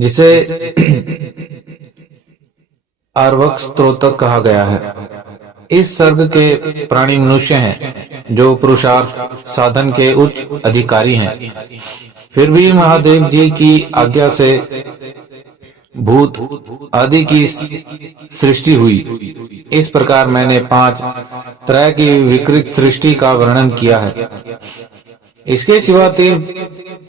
जिसे आर्वक स्त्रोतक कहा गया है। इस सर्ग के प्राणी मनुष्य हैं, जो पुरुषार्थ साधन के उच्च अधिकारी हैं। फिर भी महादेव जी की आज्ञा से भूत आदि की सृष्टि हुई। इस प्रकार मैंने 5 तरह की विकृत सृष्टि का वर्णन किया है। इसके सिवा 3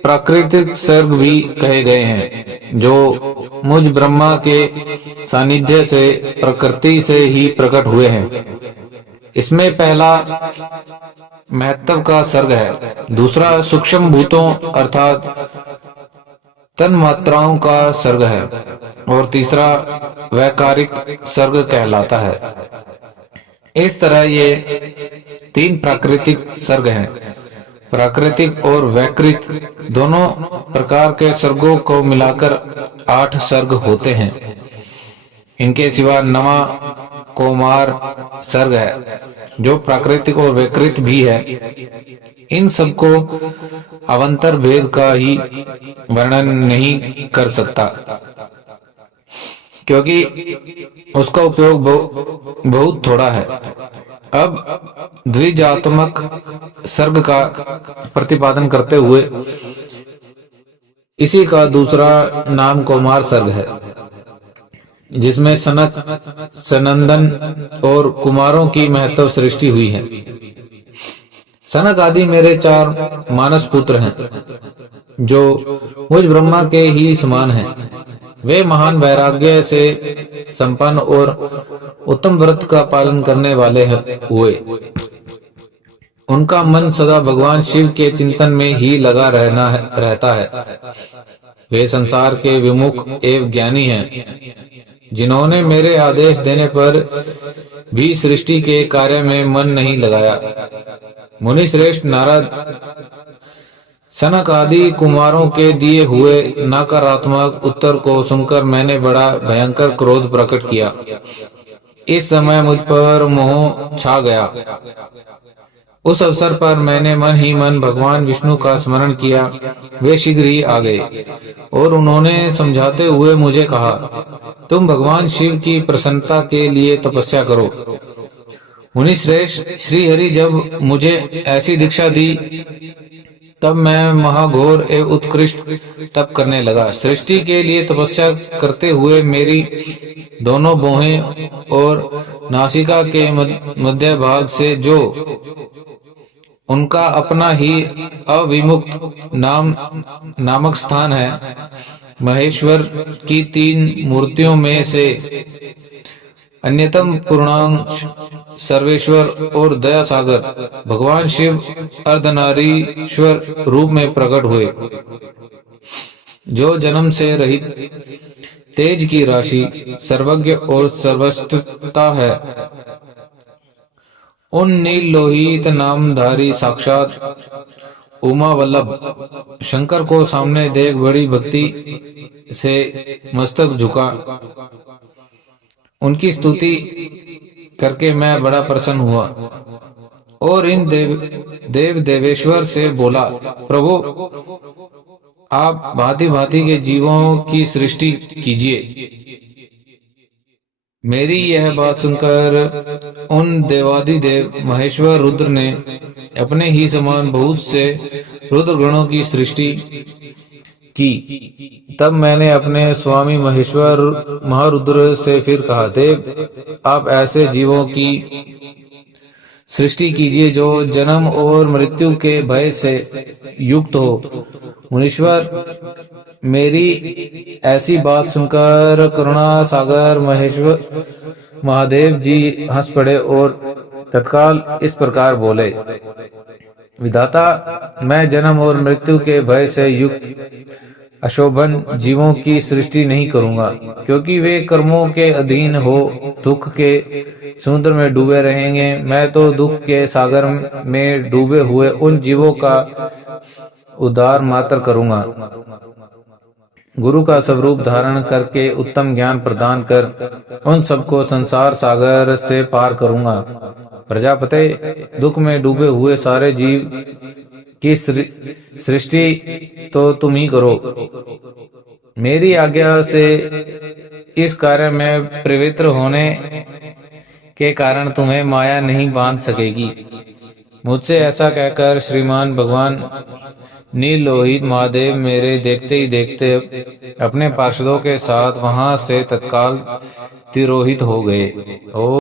प्राकृतिक सर्ग भी कहे गए हैं, जो मुझ ब्रह्मा के सानिध्य से प्रकृति से ही प्रकट हुए हैं। इसमें पहला महत्व का सर्ग है, दूसरा सूक्ष्म भूतों अर्थात तन मात्राओं का सर्ग है और तीसरा वैकारिक सर्ग कहलाता है। इस तरह ये 3 प्राकृतिक सर्ग हैं। प्राकृतिक और वैकृत दोनों प्रकार के सर्गों को मिलाकर 8 सर्ग होते हैं। इनके सिवा 9वां कौमार सर्ग है, जो प्राकृतिक और वैकृत भी है। इन सबको अवंतर भेद का ही वर्णन नहीं कर सकता, क्योंकि उसका उपयोग बहुत थोड़ा है। अब द्विजात्मक सर्ग का प्रतिपादन करते हुए इसी का दूसरा नाम कौमार सर्ग है, जिसमें सनक, सनंदन और कुमारों की महत्व सृष्टि हुई है। सनक आदि मेरे 4 मानस पुत्र हैं, जो मुझ ब्रह्मा के ही समान हैं। वे महान वैराग्य से संपन्न और उत्तम व्रत का पालन करने वाले हुए। उनका मन सदा भगवान शिव के चिंतन में ही लगा रहता है। वे संसार के विमुख एवं ज्ञानी हैं, जिन्होंने मेरे आदेश देने पर भी सृष्टि के कार्य में मन नहीं लगाया। मुनि श्रेष्ठ नारद सनक आदि कुमारों के दिए हुए नकारात्मक उत्तर को सुनकर मैंने बड़ा भयंकर क्रोध प्रकट किया। इस समय मुझ पर मोह छा गया। उस अवसर पर मैंने मन ही मन भगवान विष्णु का स्मरण किया। वे शीघ्र ही आ गए और उन्होंने समझाते हुए मुझे कहा, तुम भगवान शिव की प्रसन्नता के लिए तपस्या करो। मुनि श्रेष्ठ श्री हरि जब मुझे ऐसी दीक्षा दी, तब मैं महाघोर एवं उत्कृष्ट तप करने लगा। सृष्टि के लिए तपस्या करते हुए मेरी दोनों भौहें और नासिका के मध्य भाग से जो उनका अपना ही अविमुक्त नामक स्थान है, महेश्वर की 3 मूर्तियों में से अन्यतम पूर्णांश सर्वेश्वर और दया सागर भगवान शिव अर्धनारीश्वर रूप में प्रकट हुए, जो जन्म से रहित तेज की राशि, सर्वज्ञ और सर्वस्वता है। उन नील लोहित नामधारी साक्षात उमा वल्लभ शंकर को सामने देख बड़ी भक्ति से मस्तक झुका। उनकी स्तुति करके मैं बड़ा प्रसन्न हुआ और इन देवेश्वर से बोला, प्रभु आप भांति भांति के जीवों की सृष्टि कीजिए। मेरी यह बात सुनकर उन देवादिदेव महेश्वर रुद्र ने अपने ही समान बहुत से रुद्र गणों की सृष्टि की। तब मैंने अपने स्वामी महेश्वर महारुद्र से फिर कहा, देव आप ऐसे जीवों की सृष्टि कीजिए जो जन्म और मृत्यु के भय से युक्त हो। मुनीश्वर मेरी ऐसी बात सुनकर करुणा सागर महेश्वर महादेव जी हंस पड़े और तत्काल इस प्रकार बोले, विधाता मैं जन्म और मृत्यु के भय से युक्त अशोभन जीवों की सृष्टि नहीं करूंगा, क्योंकि वे कर्मों के अधीन हो दुख के समुद्र में डूबे रहेंगे। मैं तो दुख के सागर में डूबे हुए उन जीवों का उद्धार मात्र करूंगा। गुरु का स्वरूप धारण करके उत्तम ज्ञान प्रदान कर उन सबको संसार सागर से पार करूंगा। प्रजापते दुख में डूबे हुए सारे जीव की सृष्टि तो तुम ही करो। मेरी आज्ञा से इस कार्य में प्रवृत्त होने के कारण तुम्हें माया नहीं बांध सकेगी। मुझसे ऐसा कहकर श्रीमान भगवान नील लोहित महादेव मेरे देखते ही देखते अपने पार्षदों के साथ वहां से तत्काल तिरोहित हो गए।